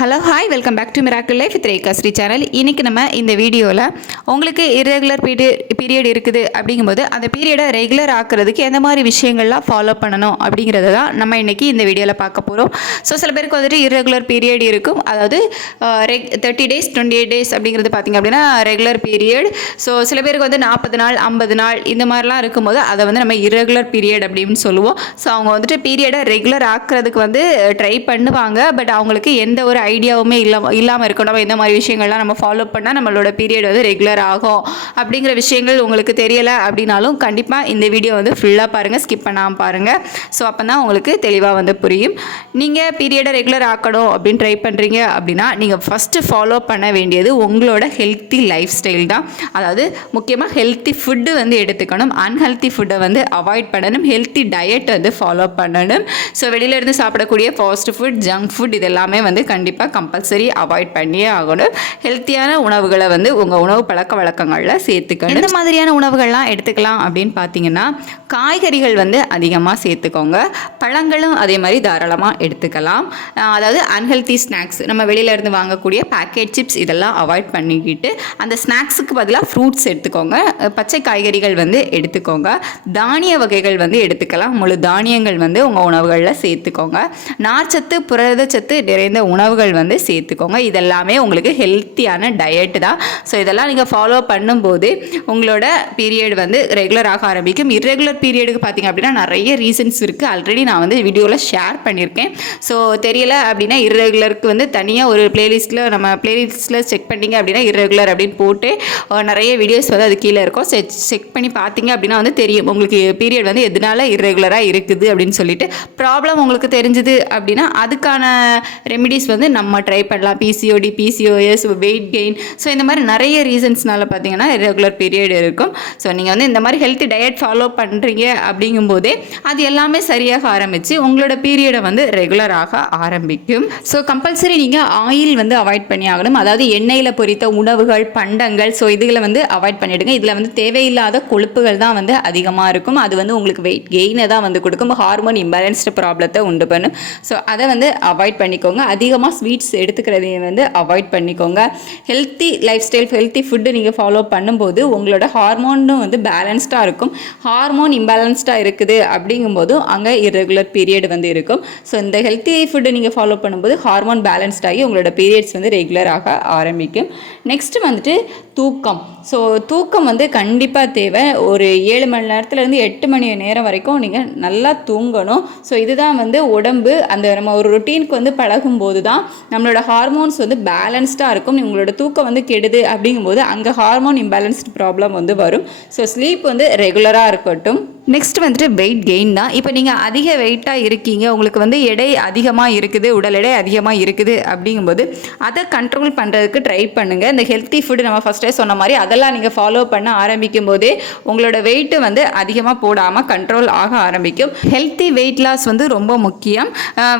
Hello hi welcome back to miracle life with Rekha Sri channel இன்றைக்கி நம்ம இந்த வீடியோவில் உங்களுக்கு இரகுலர் பீரியட் பீரியட் இருக்குது அப்படிங்கும்போது அந்த பீரியடை ரெகுலர் ஆக்குறதுக்கு எந்த மாதிரி விஷயங்கள்லாம் ஃபாலோ பண்ணணும் அப்படிங்கிறத தான் நம்ம இன்றைக்கி இந்த வீடியோவில் பார்க்க போகிறோம் ஸோ சில பேருக்கு வந்துட்டு இரகுலர் பீரியட் இருக்கும். அதாவது ரெக் thirty days twenty eight days அப்படிங்கிறது பார்த்திங்க அப்படின்னா ரெகுலர் பீரியட் ஸோ சில பேருக்கு வந்து நாற்பது நாள் ஐம்பது நாள் இந்த மாதிரிலாம் இருக்கும்போது அதை வந்து நம்ம இரகுலர் பீரியட் அப்படின்னு சொல்லுவோம். ஸோ அவங்க வந்துட்டு பீரியடை ரெகுலர் ஆக்குறதுக்கு வந்து ட்ரை பண்ணுவாங்க. பட் அவங்களுக்கு எந்த ஒரு ஐடியாவுமே இல்லாம இல்லாமல் இருக்கும் நம்ம இந்த மாதிரி விஷயங்கள்லாம் நம்ம ஃபாலோ பண்ணால் நம்மளோட பீரியட் வந்து ரெகுலர் ஆகும். அப்படிங்கிற விஷயங்கள் உங்களுக்கு தெரியலை அப்படின்னாலும் கண்டிப்பாக இந்த வீடியோ வந்து ஃபுல்லாக பாருங்கள் ஸ்கிப் பண்ணாமல் பாருங்கள் ஸோ அப்போ தான் உங்களுக்கு தெளிவாக வந்து புரியும். நீங்கள் பீரியடை ரெகுலர் ஆக்கணும் அப்படின்னு ட்ரை பண்ணுறீங்க அப்படின்னா நீங்கள் ஃபஸ்ட்டு ஃபாலோ பண்ண வேண்டியது உங்களோட ஹெல்த்தி லைஃப் ஸ்டைல் தான். அதாவது முக்கியமாக ஹெல்த்தி ஃபுட்டு வந்து எடுத்துக்கணும். அன்ஹெல்த்தி ஃபுட்டை வந்து அவாய்ட் பண்ணணும். ஹெல்த்தி டயட் வந்து ஃபாலோ பண்ணணும். ஸோ வெளியிலேருந்து சாப்பிடக்கூடிய ஃபாஸ்ட் ஃபுட் ஜங்க் ஃபுட் இதெல்லாமே வந்து கண்டிப்பாக கம்பல்சரி அவாய்ட் பண்ணியே ஆகணும். ஹெல்த்தியான உணவுகளை வந்து உங்கள் உணவு பழக்க வழக்கங்களில் சேர்த்துக்கணும். இந்த மாதிரியான உணவுகள்லாம் எடுத்துக்கலாம் அப்படின்னு பார்த்தீங்கன்னா காய்கறிகள் வந்து அதிகமாக சேர்த்துக்கோங்க. பழங்களும் அதே மாதிரி தாராளமாக எடுத்துக்கலாம். அதாவது அன்ஹெல்த்தி ஸ்நாக்ஸ் நம்ம வெளியிலேருந்து வாங்கக்கூடிய பேக்கெட் சிப்ஸ் இதெல்லாம் அவாய்ட் பண்ணிக்கிட்டு அந்த ஸ்நாக்ஸுக்கு பதிலாக ஃப்ரூட்ஸ் எடுத்துக்கோங்க. பச்சை காய்கறிகள் வந்து எடுத்துக்கோங்க. தானிய வகைகள் வந்து எடுத்துக்கலாம். முழு தானியங்கள் வந்து உங்கள் உணவுகளில் சேர்த்துக்கோங்க. நார்ச்சத்து புரதச்சத்து நிறைந்த உணவுகள் வந்து சேர்த்துக்கோங்க. இதெல்லாமே உங்களுக்கு ஹெல்த்தியான டயட் தான். ஸோ இதெல்லாம் நீங்கள் ஃபாலோ பண்ணும்போது உங்களோட பீரியட் வந்து ரெகுலராக ஆரம்பிக்கும். இர்ரெகுலர் பீரியடுக்கு பார்த்தீங்க அப்படின்னா நிறைய ரீசன்ஸ் இருக்குது ஆல்ரெடி நான் வந்து வீடியோவில் ஷேர் பண்ணியிருக்கேன். ஸோ தெரியல அப்படின்னா இர்ரெகுலருக்கு வந்து தனியாக ஒரு பிளேலிஸ்ட்டில் நம்ம பிளேலிஸ்ட்டில் செக் பண்ணிங்க அப்படின்னா இர்ரெகுலர் அப்படின்னு போட்டு நிறைய வீடியோஸ் வந்து அது கீழே இருக்கும். செக் செக் பண்ணி பார்த்தீங்க அப்படின்னா வந்து தெரியும். உங்களுக்கு பீரியட் வந்து எதனால இர்ரெகுலராக இருக்குது அப்படின்னு சொல்லிட்டு. ப்ராப்ளம் உங்களுக்கு தெரிஞ்சுது அப்படின்னா அதுக்கான ரெமிடிஸ் வந்து நம்ம ட்ரை பண்ணலாம். PCOD PCOS weight gain so இந்த மாதிரி நிறைய ரீசன்ஸ்னால பார்த்தீங்கன்னா ரெகுலர் பீரியட் இருக்கும். ஸோ நீங்கள் வந்து இந்த மாதிரி ஹெல்த்தி டயட் ஃபாலோ பண்ணுறீங்க அப்படிங்கும்போதே அது எல்லாமே சரியாக ஆரம்பித்து உங்களோட பீரியடை வந்து ரெகுலராக ஆரம்பிக்கும். ஸோ கம்பல்சரி நீங்கள் ஆயில் வந்து அவாய்ட் பண்ணி ஆகணும். அதாவது எண்ணெயில் பொரித்த உணவுகள் பண்டங்கள் ஸோ இதுகளை வந்து அவாய்ட் பண்ணிவிடுங்க இதில் வந்து தேவையில்லாத கொழுப்புகள் தான் வந்து அதிகமாக இருக்கும். அது வந்து உங்களுக்கு வெயிட் கெயினை தான் வந்து கொடுக்கும். ஹார்மோன் இம்பேலன்ஸ்டு ப்ராப்ளத்தை உண்டு பண்ணும். ஸோ அதை வந்து அவாய்ட் பண்ணிக்கோங்க. அதிகமாக ஸ்வீட்ஸ் எடுத்துக்கிறதையும் வந்து அவாய்ட் பண்ணிக்கோங்க. Healthy lifestyle healthy food நீங்கள் ஃபாலோ பண்ணும்போது உங்களோட ஹார்மோனும் வந்து பேலன்ஸ்டாக இருக்கும். ஹார்மோன் இம்பேலன்ஸ்டாக இருக்குது அப்படிங்கும்போது அங்கே இரெகுலர் பீரியட் வந்து இருக்கும். ஸோ இந்த ஹெல்த்தி ஃபுட்டு நீங்கள் ஃபாலோ பண்ணும்போது ஹார்மோன் பேலன்ஸ்ட் ஆகி உங்களோட பீரியட்ஸ் வந்து ரெகுலராக ஆரம்பிக்கும். நெக்ஸ்ட்டு வந்துட்டு தூக்கம். ஸோ தூக்கம் வந்து கண்டிப்பாக தேவை. ஒரு ஏழு மணி நேரத்துலேருந்து எட்டு மணி நேரம் வரைக்கும் நீங்கள் நல்லா தூங்கணும். ஸோ இதுதான் வந்து உடம்பு. அந்த நம்ம ஒரு ரொட்டீனுக்கு வந்து பழகும்போது தான் நம்மளோட ஹார்மோன்ஸ் வந்து பேலன்ஸ்டாக இருக்கும். உங்களோட தூக்கம் வந்து கெடுது அப்படிங்கும்போது அங்கே ஹார்மோன் இம்பேலன்ஸ்டு ப்ராப்ளம் வந்து வரும். ஸோ ஸ்லீப் வந்து ரெகுலராக இருக்கட்டும். நெக்ஸ்ட் வந்துட்டு வெயிட் கெயின் தான். இப்போ நீங்கள் அதிக வெயிட்டாக இருக்கீங்க. உங்களுக்கு வந்து எடை அதிகமாக இருக்குது உடல் எடை அதிகமாக இருக்குது அப்படிங்கும்போது அதை கண்ட்ரோல் பண்ணுறதுக்கு ட்ரை பண்ணுங்கள் இந்த ஹெல்த்தி ஃபுட்டு நம்ம ஃபஸ்ட்டே சொன்ன மாதிரி அதெல்லாம் நீங்கள் ஃபாலோ பண்ண ஆரம்பிக்கும் போதே உங்களோட வெயிட்டு வந்து அதிகமாக போடாமல் கண்ட்ரோல் ஆக ஆரம்பிக்கும். ஹெல்த்தி வெயிட் லாஸ் வந்து ரொம்ப முக்கியம்.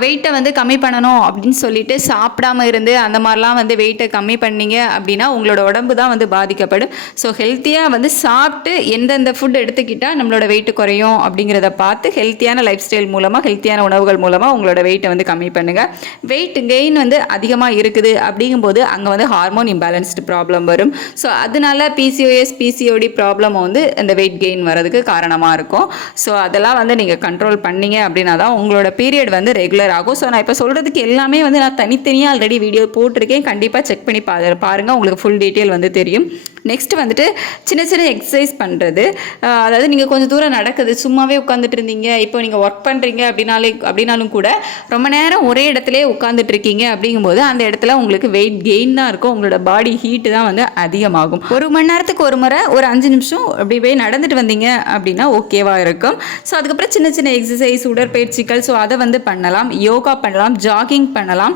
வெயிட்டை வந்து கம்மி பண்ணணும் அப்படின்னு சொல்லிட்டு சாப்பிடாம இருந்து அந்த மாதிரிலாம் வந்து வெயிட்டை கம்மி பண்ணீங்க அப்படின்னா உங்களோட உடம்பு தான் வந்து பாதிக்கப்படும். ஸோ ஹெல்த்தியாக வந்து சாப்பிட்டு எந்தெந்த ஃபுட் எடுத்துக்கிட்டால் நம்மளோட வெயிட்டு குறையும் அப்படிங்கிறத பார்த்து ஹெல்த்தியான லைஃப் ஸ்டைல் மூலமாக ஹெல்த்தியான உணவுகள் மூலமாக உங்களோட வெயிட்டை வந்து கம்மி பண்ணுங்கள் வெயிட் கெயின் வந்து அதிகமாக இருக்குது அப்படிங்கும்போது அங்கே வந்து ஹார்மோன் இம்பேலன்ஸ்டு ப்ராப்ளம் வரும். ஸோ அதனால பிசிஓஎஸ் பிசிஓடி ப்ராப்ளம் வந்து அந்த வெயிட் கெயின் வரதுக்கு காரணமாக இருக்கும். ஸோ அதெல்லாம் வந்து நீங்கள் கண்ட்ரோல் பண்ணீங்க அப்படின்னா தான் உங்களோட பீரியட் வந்து ரெகுலர் ஆகும். ஸோ நான் இப்போ சொல்கிறதுக்கு எல்லாமே வந்து நான் தனித்தனியாக ஆல்ரெடி வீடியோ போட்டிருக்கேன். கண்டிப்பாக செக் பண்ணி பா பாருங்கள் உங்களுக்கு ஃபுல் டீட்டெயில் வந்து தெரியும். நெக்ஸ்ட் வந்துட்டு சின்ன சின்ன எக்ஸசைஸ் பண்ணுறது அதாவது நீங்கள் கொஞ்சம் தூரம் நடக்குது சும்மாவே உட்காந்துட்டு இருந்தீங்க இப்போ நீங்கள் ஒர்க் பண்ணுறீங்க அப்படின்னாலே அப்படின்னாலும் கூட ரொம்ப நேரம் ஒரே இடத்துல உட்காந்துட்டு இருக்கீங்க அப்படிங்கும்போது அந்த இடத்துல உங்களுக்கு வெயிட் கெயின் தான் இருக்கும். உங்களோட பாடி ஹீட்டு தான் வந்து அதிகமாகும். ஒரு மணி நேரத்துக்கு ஒரு முறை ஒரு அஞ்சு நிமிஷம் அப்படி போய் நடந்துட்டு வந்தீங்க அப்படின்னா ஓகேவாக இருக்கும். ஸோ அதுக்கப்புறம் சின்ன சின்ன எக்ஸசைஸ் உடற்பயிற்சிகள் ஸோ அதை வந்து பண்ணலாம். யோகா பண்ணலாம் ஜாகிங் பண்ணலாம்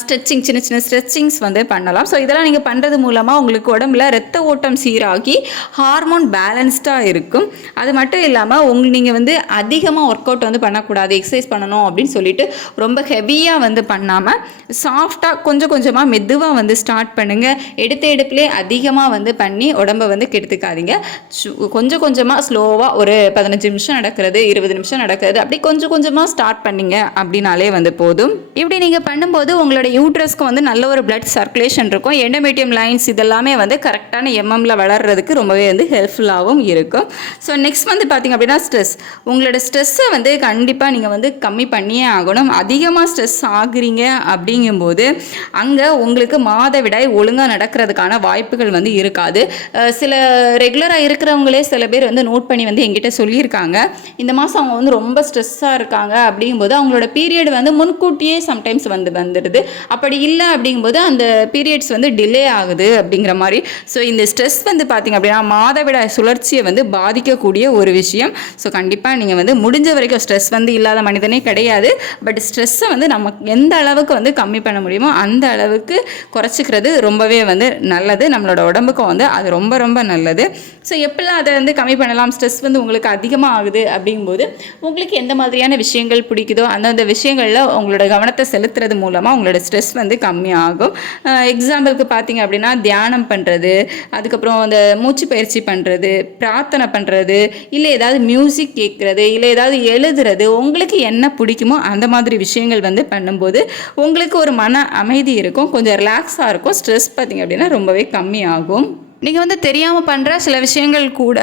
ஸ்ட்ரெச்சிங் சின்ன சின்ன ஸ்ட்ரெச்சிங்ஸ் வந்து பண்ணலாம். ஸோ இதெல்லாம் நீங்கள் பண்ணுறது மூலமாக உங்களுக்கு உடம்புல ரத்த ஓட்டம் சீராகி ஹார்மோன் பேலன்ஸ்டாக இருக்கும். அது மட்டும் இல்லாமல் உங்கள் நீங்கள் வந்து அதிகமாக ஒர்க் அவுட் வந்து பண்ணக்கூடாது எக்ஸசைஸ் பண்ணணும் அப்படின்னு சொல்லிட்டு ரொம்ப ஹெவியாக வந்து பண்ணாமல் சாஃப்டாக கொஞ்சம் கொஞ்சமாக மெதுவாக வந்து ஸ்டார்ட் பண்ணுங்கள் எடுத்த எடுப்பிலே அதிகமாக வந்து பண்ணி உடம்ப வந்து கெடுத்துக்காதீங்க. சு- கொஞ்சம் கொஞ்சமாக ஸ்லோவாக ஒரு பதினஞ்சு நிமிஷம் நடக்கிறது இருபது நிமிஷம் நடக்கிறது அப்படி கொஞ்சம் கொஞ்சமாக ஸ்டார்ட் பண்ணிங்க அப்படின்னாலே வந்து போதும். இப்படி நீங்கள் பண்ணும்போது உங்களோட யூட்ரஸ்க்கு வந்து நல்ல ஒரு பிளட் சர்க்குலேஷன் இருக்கும். எண்டோமேட்டியம் லைன்ஸ் இதெல்லாமே வந்து கரெக்டான எம்எம்ல வளர்றதுக்கு ரொம்பவே வந்து ஹெல்ப்ஃபுல்லாகவும் இருக்கும். ஸோ நெக்ஸ்ட் வந்து பார்த்தீங்க அப்படின்னா ஸ்ட்ரெஸ் உங்களோட ஸ்ட்ரெஸ்ஸை வந்து கண்டிப்பாக நீங்கள் வந்து கம்மி பண்ணியே ஆகணும். அதிகமாக ஸ்ட்ரெஸ் ஆகுறீங்க அப்படிங்கும்போது அங்கே உங்களுக்கு மாதவிடாய் ஒழுங்காக நடக்கிறதுக்கான வாய்ப்புகள் வந்து இருக்காது. சில ரெகுலராக இருக்கிறவங்களே சில பேர் வந்து நோட் பண்ணி வந்து எங்கிட்ட சொல்லியிருக்காங்க. இந்த மாதம் அவங்க வந்து ரொம்ப ஸ்ட்ரெஸ்ஸாக இருக்காங்க அப்படிங்கும்போது அவங்களோட பீரியட் வந்து முன்கூட்டியே சம்டைம்ஸ் வந்து வந்துடுது. அப்படி இல்லை அப்படிங்கும்போது அந்த பீரியட்ஸ் வந்து டிலே ஆகுது அப்படிங்கிற மாதிரி. ஸோ இந்த ஸ்ட்ரெஸ் வந்து பார்த்திங்க அப்படின்னா மாதவிடாய் சுழற்சியை வந்து பாதிக்கக்கூடிய ஒரு விஷயம். ஸோ கண்டிப்பாக நீங்கள் வந்து முடிஞ்ச வரைக்கும் ஸ்ட்ரெஸ் வந்து இல்லாத மனிதனே கிடையாது. பட் ஸ்ட்ரெஸ்ஸை வந்து நம்ம எந்த அளவுக்கு வந்து கம்மி பண்ண முடியுமோ அந்த அளவுக்கு குறைச்சிக்கிறது ரொம்பவே வந்து நல்லது. நம்மளோட உடம்புக்கும் வந்து அது ரொம்ப ரொம்ப நல்லது. ஸோ எப்படிலாம் அதை வந்து கம்மி பண்ணலாம்? ஸ்ட்ரெஸ் வந்து உங்களுக்கு அதிகமாக ஆகுது அப்படிங்கும்போது உங்களுக்கு எந்த மாதிரியான விஷயங்கள் பிடிக்குதோ அந்தந்த விஷயங்களில் உங்களோட கவனத்தை செலுத்துறது மூலமாக உங்களோட ஸ்ட்ரெஸ் வந்து கம்மியாகும். எக்ஸாம்பிளுக்கு பார்த்தீங்க அப்படின்னா தியானம் பண்ணுறது அதுக்கப்புறம் அந்த மூச்சு பயிற்சி பண்ணுறது பிரார்த்தனை பண்ணுறது இல்லை ஏதாவது மியூசிக் கேட்குறது இல்லை ஏதாவது எழுதுறது உங்களுக்கு என்ன பிடிக்குமோ அந்த மாதிரி விஷயங்கள் வந்து பண்ணும்போது உங்களுக்கு ஒரு மன அமைதி இருக்கும் கொஞ்சம் ரிலாக்ஸாக இருக்கும். ஸ்ட்ரெஸ் பார்த்தீங்க அப்படின்னா ரொம்பவே கம்மியாகும். நீங்கள் வந்து தெரியாமல் பண்ணுற சில விஷயங்கள் கூட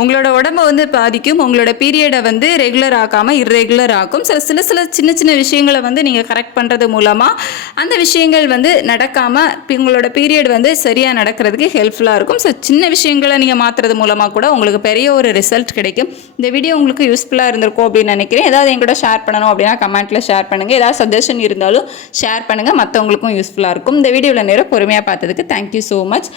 உங்களோட உடம்பை வந்து பாதிக்கும். உங்களோட பீரியடை வந்து ரெகுலர் ஆக்காமல் இர்ரெகுலர் ஆக்கும். சில சில சில சின்ன சின்ன விஷயங்களை வந்து நீங்கள் கரெக்ட் பண்ணுறது மூலமாக அந்த விஷயங்கள் வந்து நடக்காமல் உங்களோட பீரியட் வந்து சரியாக நடக்கிறதுக்கு ஹெல்ப்ஃபுல்லாக இருக்கும். ஸோ சின்ன விஷயங்களை நீங்கள் மாற்றுறது மூலமாக கூட உங்களுக்கு பெரிய ஒரு ரிசல்ட் கிடைக்கும். இந்த வீடியோ உங்களுக்கு யூஸ்ஃபுல்லாக இருந்திருக்கும் அப்படின்னு நினைக்கிறேன். ஏதாவது என் கூட ஷேர் பண்ணணும் அப்படின்னா கமெண்ட்டில் ஷேர் பண்ணுங்கள் ஏதாவது சஜஷன் இருந்தாலும் ஷேர் பண்ணுங்கள் மற்றவங்களுக்கும் யூஸ்ஃபுல்லாக இருக்கும். இந்த வீடியோவில் நேரம் பொறுமையாக பார்த்ததுக்கு தேங்க்யூ ஸோ மச்